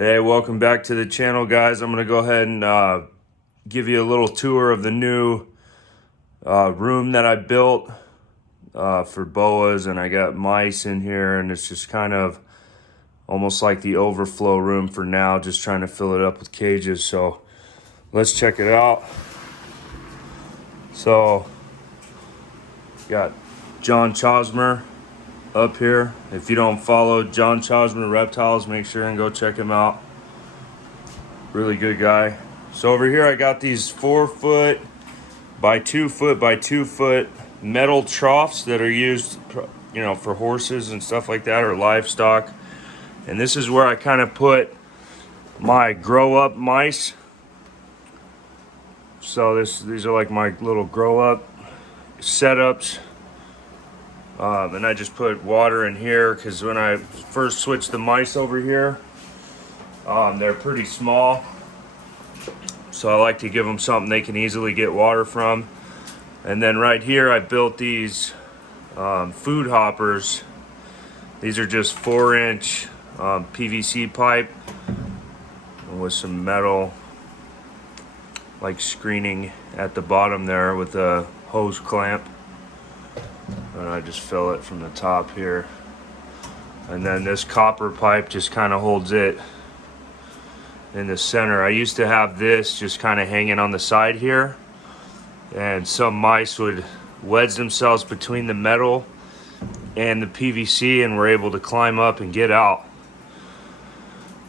Hey, welcome back to the channel, guys. I'm gonna go ahead and give you a little tour of the new room that I built for boas, and I got mice in here, and it's just kind of almost like the overflow room for now, just trying to fill it up with cages. So let's check it out. So got John Chosmer up here. If you don't follow John Chosmer Reptiles, make sure and go check him out. Really good guy. So over here I got these 4-foot by 2-foot by 2-foot metal troughs that are used, you know, for horses and stuff like that, or livestock. And this is where I kind of put my grow up mice. So these are like my little grow up setups. And I just put water in here because when I first switched the mice over here, they're pretty small. So I like to give them something they can easily get water from. And then right here I built these food hoppers. These are just 4-inch PVC pipe with some metal like screening at the bottom there with a hose clamp. And I just fill it from the top here. And then this copper pipe just kind of holds it in the center. I used to have this just kind of hanging on the side here, and some mice would wedge themselves between the metal and the PVC and were able to climb up and get out.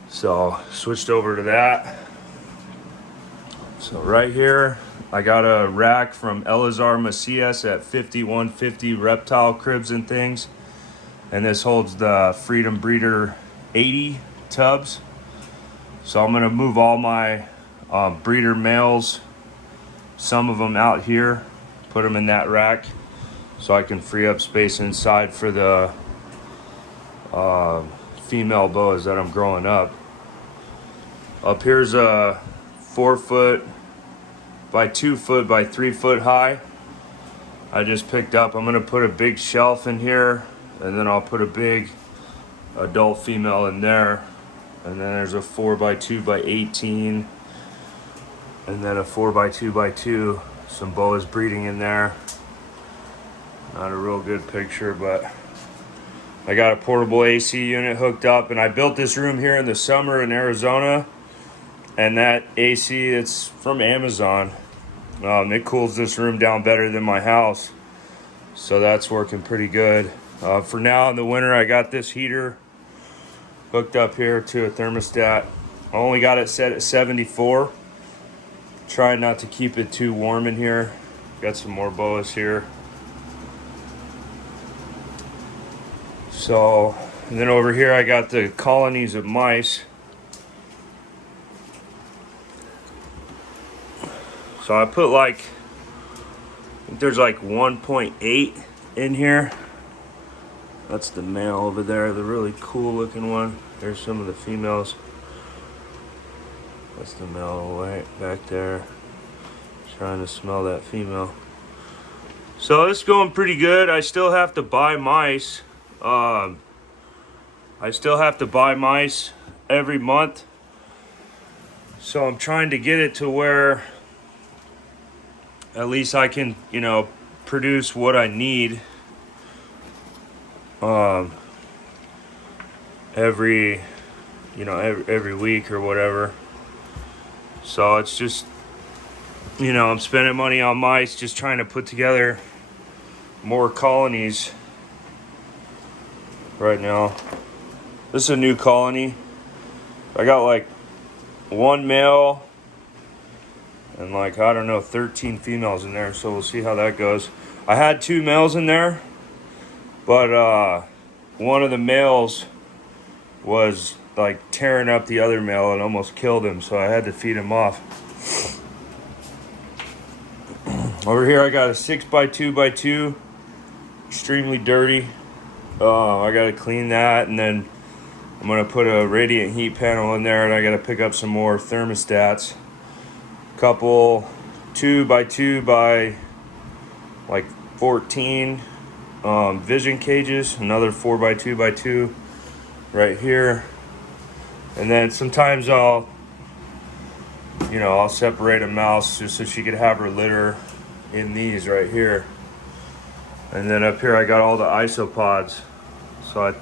So switched over to that. So right here I got a rack from Elazar Macias at 5150 Reptile Cribs and Things, and this holds the Freedom Breeder 80 tubs. So I'm gonna move all my breeder males, some of them out here, put them in that rack so I can free up space inside for the female boas that I'm growing up. Up here's a 4-foot by 2-foot by 3-foot high I just picked up. I'm gonna put a big shelf in here, and then I'll put a big adult female in there. And then there's a 4x2 by 18, and then a 4x2 by 2. Some boas breeding in there. Not a real good picture, but I got a portable AC unit hooked up, and I built this room here in the summer in Arizona, and that AC, it's from Amazon. It cools this room down better than my house, so that's working pretty good. For now in the winter, I got this heater hooked up here to a thermostat. I only got it set at 74. Trying not to keep it too warm in here. Got some more boas here. So, and then over here I got the colonies of mice. So I put like, I think there's like 1.8 in here. That's the male over there, the really cool looking one. There's some of the females. That's the male right back there. Trying to smell that female. So it's going pretty good. I still have to buy mice. I still have to buy mice every month. So I'm trying to get it to where at least I can, you know, produce what I need every week or whatever. So it's just, you know, I'm spending money on mice, just trying to put together more colonies right now. This is a new colony. I got like 1 male and like, I don't know, 13 females in there, so we'll see how that goes. I had 2 males in there, but one of the males was like tearing up the other male and almost killed him, so I had to feed him off. Over here I got a 6x2 by 2, extremely dirty. I gotta clean that, and then I'm gonna put a radiant heat panel in there, and I gotta pick up some more thermostats. Couple 2x2 by like 14 vision cages, another 4x2 by 2 right here. And then sometimes I'll separate a mouse just so she could have her litter in these right here. And then up here I got all the isopods. So I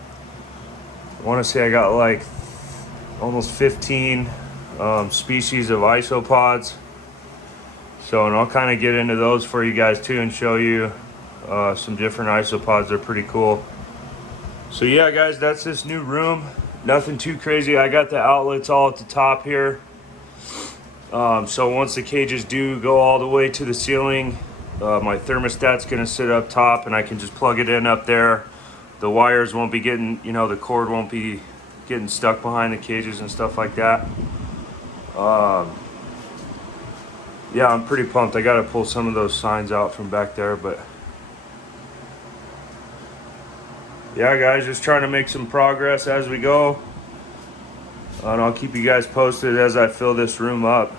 want to say I got like almost 15 species of isopods. So, and I'll kind of get into those for you guys too and show you some different isopods. They're pretty cool. So yeah, guys, that's this new room. Nothing too crazy. I got the outlets all at the top here. So once the cages do go all the way to the ceiling, my thermostat's gonna sit up top and I can just plug it in up there. The wires won't be getting, the cord won't be getting stuck behind the cages and stuff like that. Yeah, I'm pretty pumped. I gotta pull some of those signs out from back there, but yeah, guys, just trying to make some progress as we go. And I'll keep you guys posted as I fill this room up.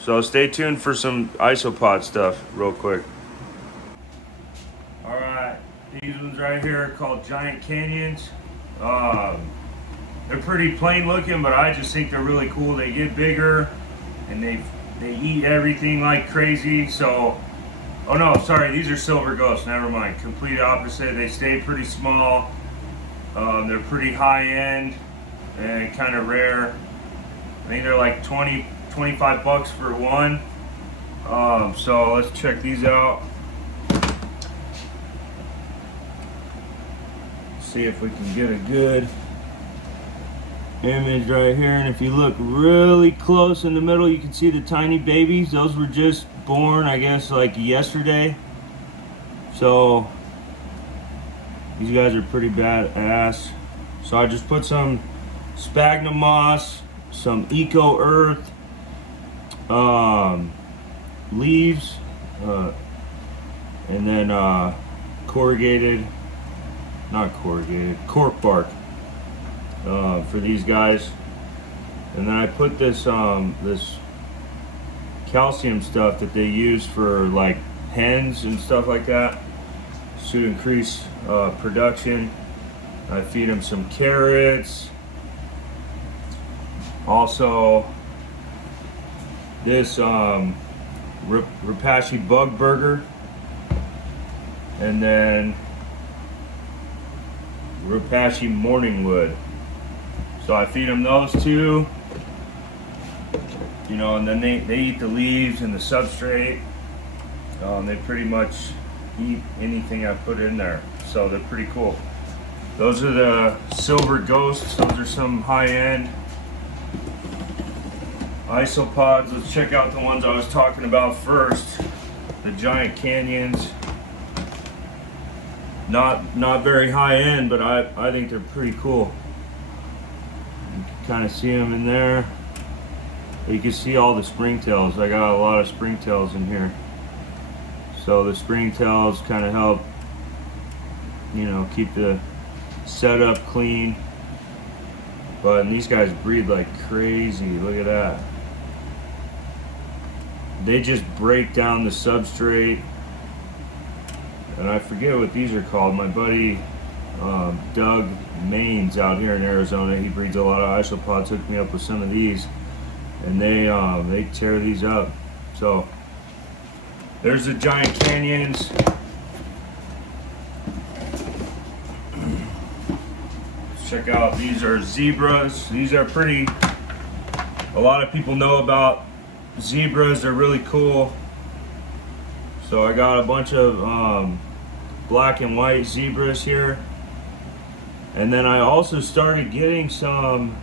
So stay tuned for some isopod stuff real quick. All right, these ones right here are called giant canyons. They're pretty plain looking, but I just think they're really cool. They get bigger and they eat everything like crazy. So, oh no, sorry, these are silver ghosts, never mind. Complete opposite. They stay pretty small. They're pretty high end and kind of rare. I think they're like 25 bucks for one. So let's check these out. See if we can get a good image right here. And if you look really close in the middle, you can see the tiny babies. Those were just born, I guess, like yesterday. So these guys are pretty badass. So I just put some sphagnum moss, some eco earth, leaves, and then cork bark for these guys. And then I put this this calcium stuff that they use for like hens and stuff like that to increase production. I feed them some carrots. Also, this Repashy bug burger, and then Repashy morning wood. So I feed them those two, and then they eat the leaves and the substrate. They pretty much eat anything I put in there, so they're pretty cool. Those are the silver ghosts. Those are some high-end isopods. Let's check out the ones I was talking about first. The giant canyons. Not very high-end, but I think they're pretty cool. You can kind of see them in there. You can see all the springtails. I got a lot of springtails in here. So the springtails kind of help, keep the setup clean. But these guys breed like crazy. Look at that. They just break down the substrate. And I forget what these are called. My buddy Doug Maines out here in Arizona, he breeds a lot of isopods, hooked me up with some of these, and they tear these up. So there's the giant canyons. Let's check out, these are zebras. These are pretty, a lot of people know about zebras. They're really cool. So I got a bunch of black and white zebras here. And then I also started getting some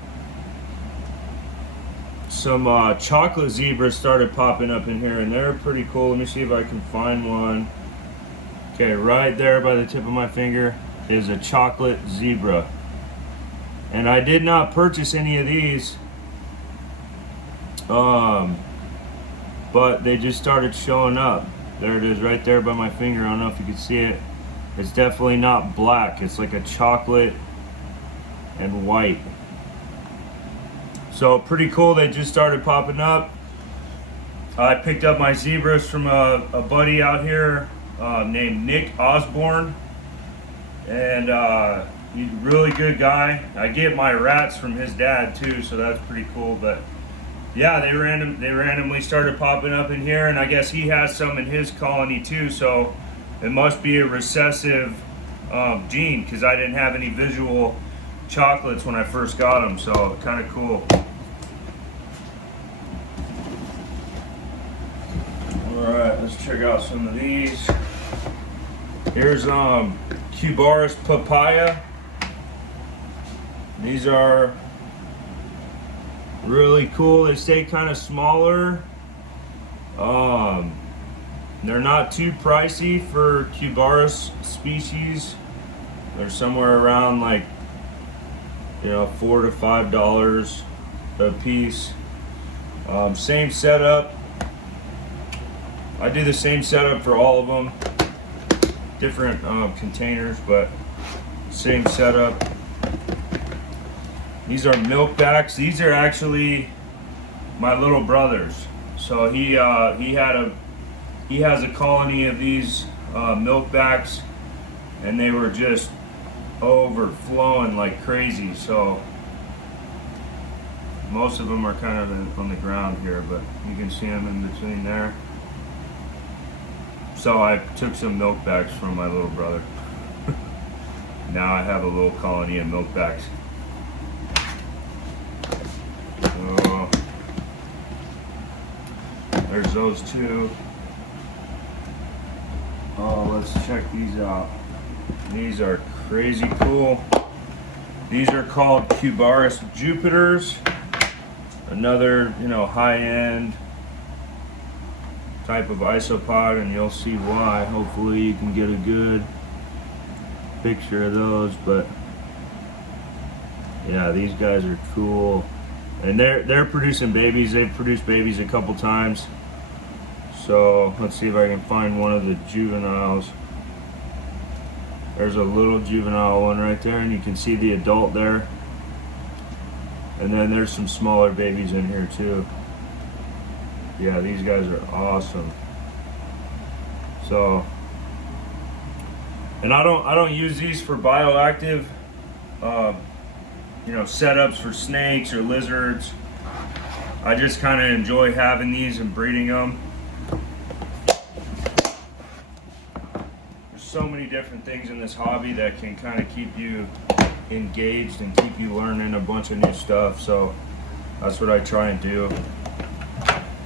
chocolate zebras started popping up in here, and they're pretty cool. Let me see if I can find one. Okay, right there by the tip of my finger is a chocolate zebra. And I did not purchase any of these, but they just started showing up. There it is right there by my finger. I don't know if you can see it. It's definitely not black. It's like a chocolate and white. So pretty cool. They just started popping up. I picked up my zebras from a buddy out here named Nick Osborne. And He's a really good guy. I get my rats from his dad too, so that's pretty cool. But yeah, they randomly started popping up in here, and I guess he has some in his colony too. So it must be a recessive gene, because I didn't have any visual chocolates when I first got them. So kind of cool. All right, let's check out some of these. Here's Cubaris papaya. These are really cool. They stay kind of smaller. They're not too pricey for Cubaris species. They're somewhere around like, you know, $4 to $5 a piece. Same setup. I do the same setup for all of them. Different containers, but same setup. These are milkbacks. These are actually my little brother's. So he has a colony of these milkbacks, and they were just overflowing like crazy. So most of them are kind of on the ground here, but you can see them in between there. So I took some milkbacks from my little brother. Now I have a little colony of milkbacks. So there's those two. Oh, let's check these out. These are crazy cool. These are called Cubaris Jupiters. Another, you know, high-end type of isopod, and you'll see why. Hopefully you can get a good picture of those. But yeah, these guys are cool, and they're producing babies. They've produced babies a couple times. So let's see if I can find one of the juveniles. There's a little juvenile one right there, and you can see the adult there. And then there's some smaller babies in here too. Yeah, these guys are awesome. So, and I don't use these for bioactive, you know, setups for snakes or lizards. I just kind of enjoy having these and breeding them. There's so many different things in this hobby that can kind of keep you engaged and keep you learning a bunch of new stuff. So that's what I try and do.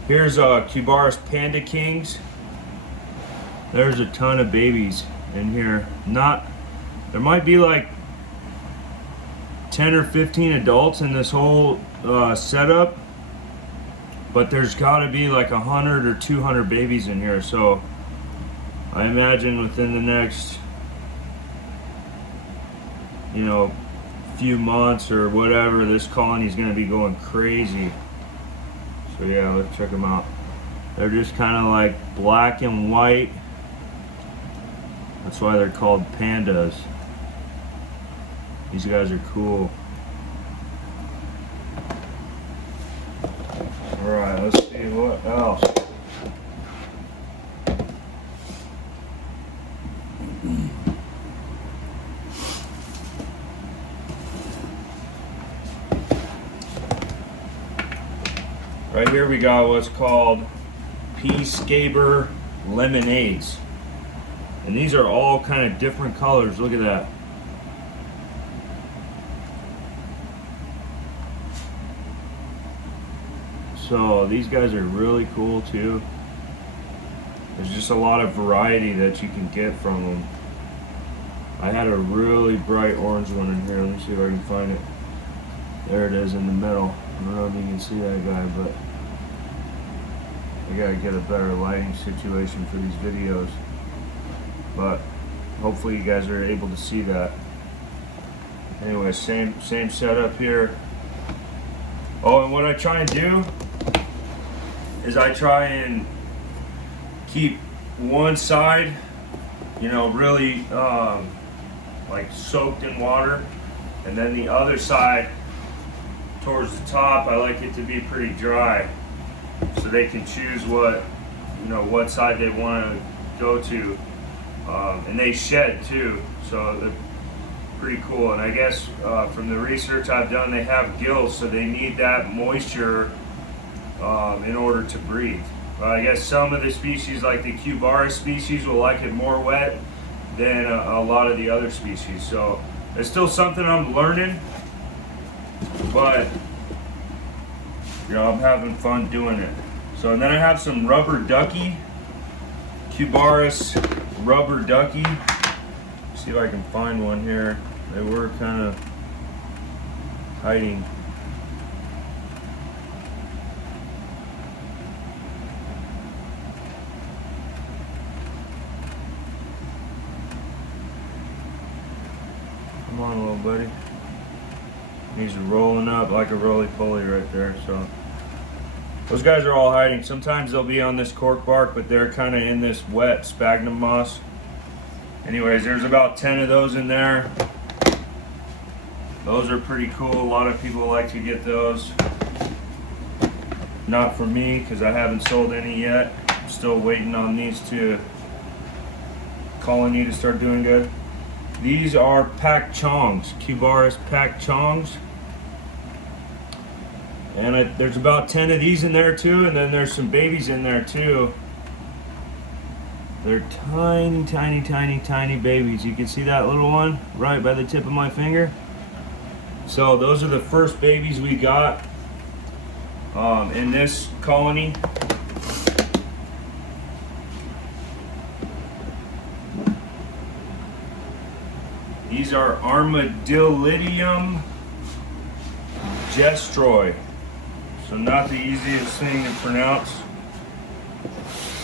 Here's Cubaris Panda Kings. There's a ton of babies in here. There might be like 10 or 15 adults in this whole setup, but there's got to be like 100 or 200 babies in here. So I imagine within the next, you know, few months or whatever, this colony is going to be going crazy. So yeah, let's check them out. They're just kind of like black and white. That's why they're called pandas. These guys are cool. All right, let's see what else. Right here we got what's called Peacecaber lemonades. And these are all kind of different colors. Look at that. So these guys are really cool too. There's just a lot of variety that you can get from them. I had a really bright orange one in here. Let me see if I can find it. There it is in the middle. I don't know if you can see that guy, but I gotta get a better lighting situation for these videos. But hopefully you guys are able to see that. Anyway, same setup here. Oh, and what I try and do is I try and keep one side, you know, really like soaked in water, and then the other side towards the top, I like it to be pretty dry, so they can choose what side they want to go to, and they shed too, so they're pretty cool. And I guess from the research I've done, they have gills, so they need that moisture in order to breathe. I guess some of the species, like the Boas species, will like it more wet than a lot of the other species. So it's still something I'm learning, but you know, I'm having fun doing it. So, and then I have some rubber ducky, Boas rubber ducky. See if I can find one here. They were kind of hiding. Come on, little buddy. He's rolling up like a roly-poly right there. So those guys are all hiding. Sometimes they'll be on this cork bark, but they're kind of in this wet sphagnum moss. Anyways, there's about 10 of those in there. Those are pretty cool. A lot of people like to get those. Not for me, because I haven't sold any yet. I'm still waiting on these to colony to start doing good. These are pack chongs, Boas pack chongs. And there's about 10 of these in there too, and then there's some babies in there too. They're tiny, tiny, tiny, tiny babies. You can see that little one right by the tip of my finger. So those are the first babies we got in this colony. These are Armadillidium gestroi. So not the easiest thing to pronounce,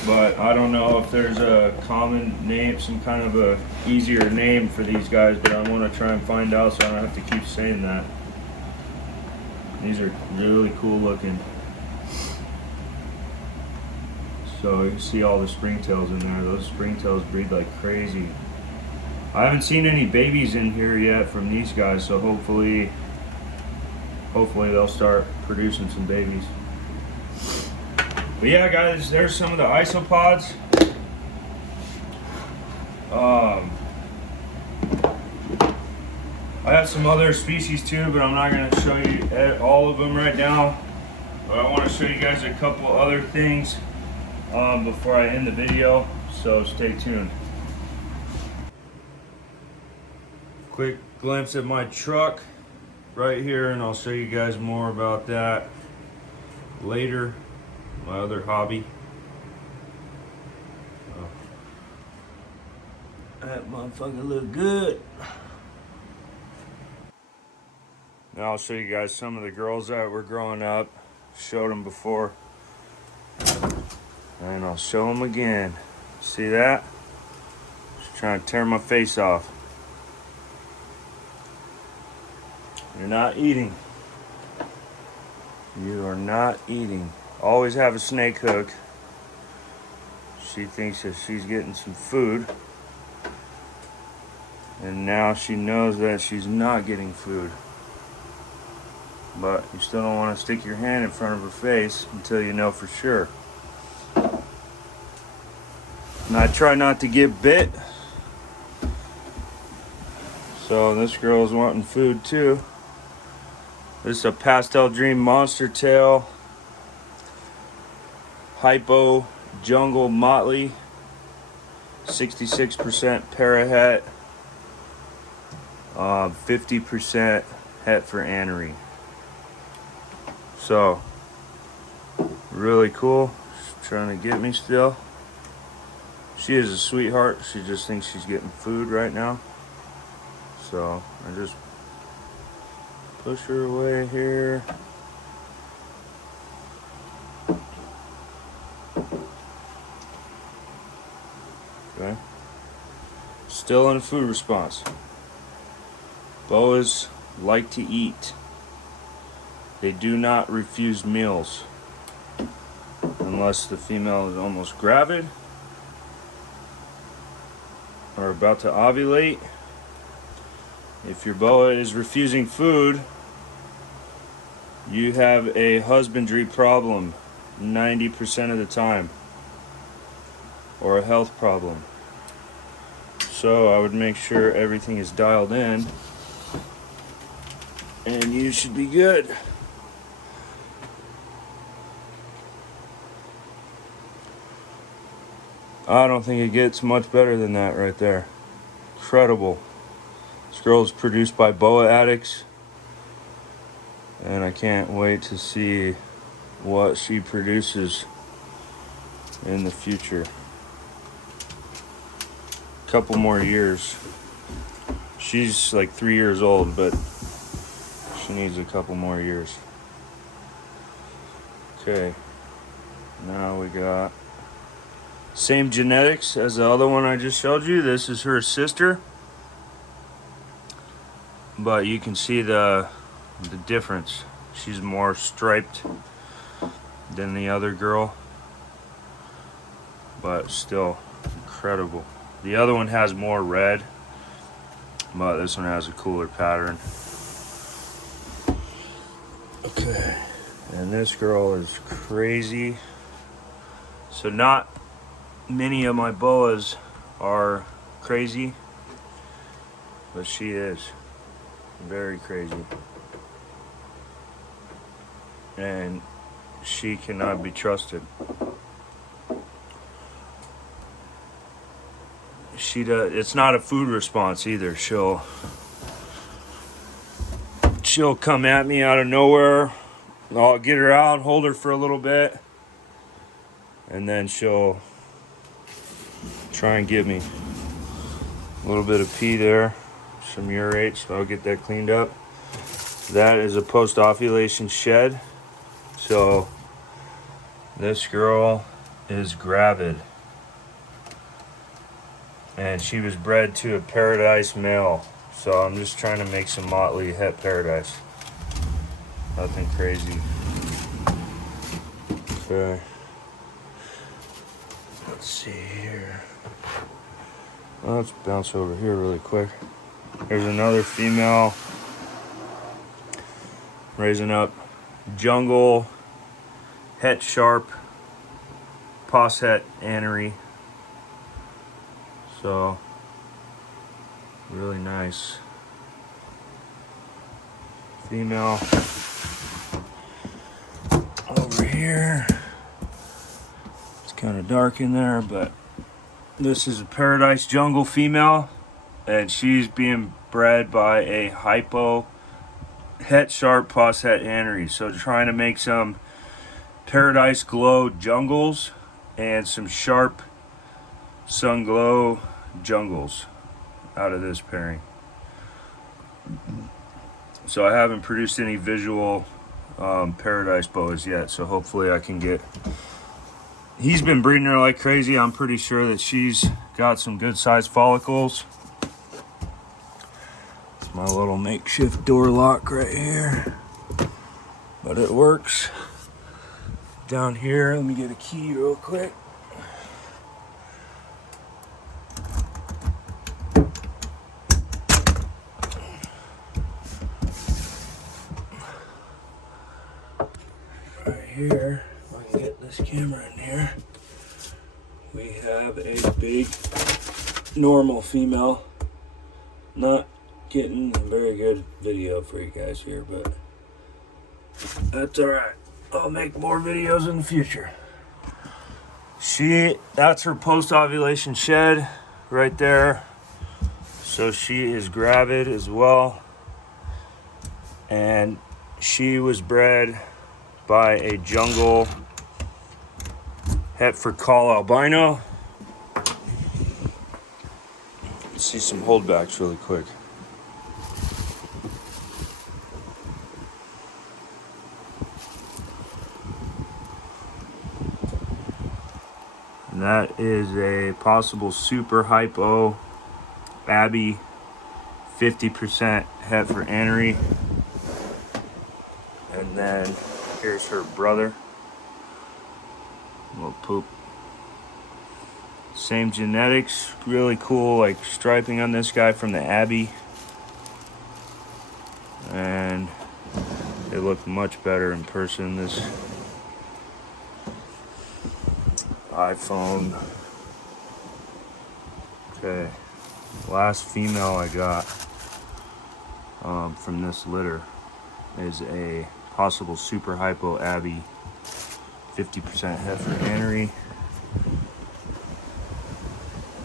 but I don't know if there's a common name, some kind of a easier name for these guys, but I want to try and find out so I don't have to keep saying that. These are really cool looking. So you can see all the springtails in there. Those springtails breed like crazy. I haven't seen any babies in here yet from these guys, so hopefully they'll start producing some babies. But yeah, guys, there's some of the isopods. I have some other species too, but I'm not going to show you all of them right now. But I want to show you guys a couple other things before I end the video, so stay tuned. Quick glimpse at my truck right here, and I'll show you guys more about that later. My other hobby. That motherfucker look good. Now I'll show you guys some of the girls that were growing up. Showed them before, and I'll show them again. See that? Just trying to tear my face off. You're not eating. You are not eating. Always have a snake hook. She thinks that she's getting some food, and now she knows that she's not getting food. But you still don't want to stick your hand in front of her face until you know for sure. And I try not to get bit. So this girl's wanting food too. This is a pastel dream monster tail, hypo jungle motley, 66% parahet, 50% het for anery. So really cool. She's trying to get me still. She is a sweetheart. She just thinks she's getting food right now. So I just push her away here. Okay. Still in a food response. Boas like to eat. They do not refuse meals unless the female is almost gravid or about to ovulate. If your boa is refusing food, you have a husbandry problem 90% of the time, or a health problem. So I would make sure everything is dialed in and you should be good. I don't think it gets much better than that right there. Incredible. This girl is produced by Boa addicts, and I can't wait to see what she produces in the future. Couple more years. She's like 3 years old, but she needs a couple more years. Okay, now we got same genetics as the other one I just showed you. This is her sister, but you can see the difference. She's more striped than the other girl, but still incredible. The other one has more red, but this one has a cooler pattern. Okay, and this girl is crazy. So not many of my boas are crazy, but she is very crazy. And she cannot be trusted. It's not a food response either. She'll come at me out of nowhere. I'll get her out, hold her for a little bit, and then she'll try and get me. A little bit of pee there, some urate, so I'll get that cleaned up. That is a post-ovulation shed. So this girl is gravid, and she was bred to a paradise male. So I'm just trying to make some motley het paradise. Nothing crazy. Okay. Let's see here. Well, let's bounce over here really quick. There's another female raising up jungle, het sharp, pos het anery. So really nice female. Over here, it's kind of dark in there, but this is a paradise jungle female, and she's being bred by a hypo het sharp pos het anery. So trying to make some paradise glow jungles and some sharp sun glow jungles out of this pairing. So I haven't produced any visual paradise boas yet, so hopefully I can get. He's been breeding her like crazy. I'm pretty sure that she's got some good sized follicles. It's my little makeshift door lock right here, but it works. Down here, let me get a key real quick. Right here, if I can get this camera in here, we have a big normal female. Not getting a very good video for you guys here, but that's alright. I'll make more videos in the future. That's her post-ovulation shed right there. So she is gravid as well. And she was bred by a jungle het for call albino. Let's see some holdbacks really quick. And that is a possible super hypo Abby 50% het for anery. And then here's her brother. Little poop. Same genetics, really cool, like striping on this guy from the Abbey. And they look much better in person. This iPhone. Okay, last female I got from this litter. is a possible super hypo Abbey 50% heifer anery.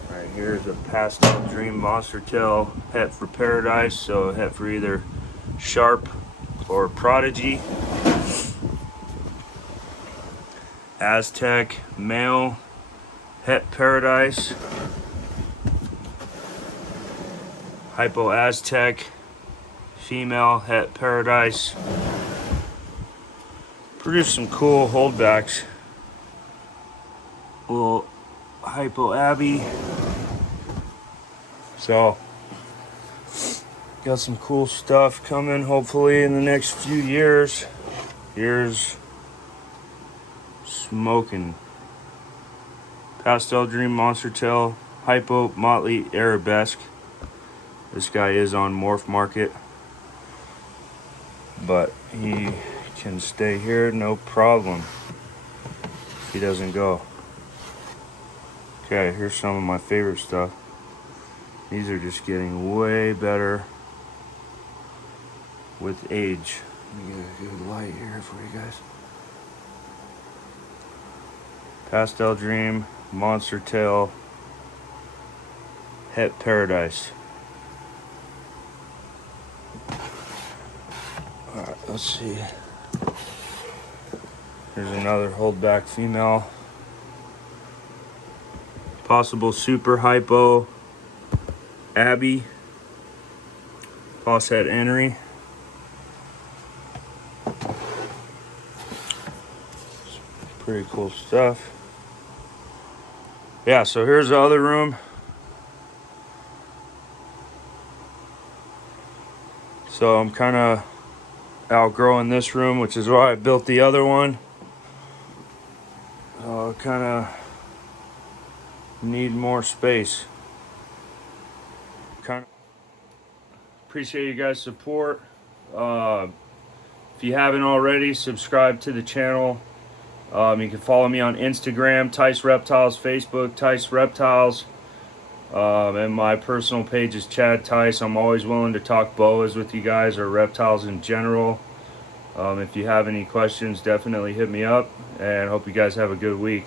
Right here is a pastel dream monster tail het for paradise, so het for either sharp or prodigy. Aztec male het paradise. Hypo Aztec female het paradise. Produce some cool holdbacks. Little hypo Abbey. So got some cool stuff coming hopefully in the next few years. Here's smoking pastel dream monster tail hypo motley arabesque. This guy is on Morph Market, but he can stay here no problem if he doesn't go. Okay, here's some of my favorite stuff. These are just getting way better with age. Let me get a good light here for you guys. Pastel dream monster tail het paradise. Alright, let's see. Here's another holdback female. Possible super hypo Abbey. Pos het anery. Pretty cool stuff. Yeah, so here's the other room. So I'm kind of outgrowing this room, which is why I built the other one. So I kind of need more space. Kind of appreciate you guys' support. If you haven't already, subscribe to the channel. You can follow me on Instagram, Tice Reptiles, Facebook, Tice Reptiles. And my personal page is Chad Tice. I'm always willing to talk boas with you guys or reptiles in general. If you have any questions, definitely hit me up, and hope you guys have a good week.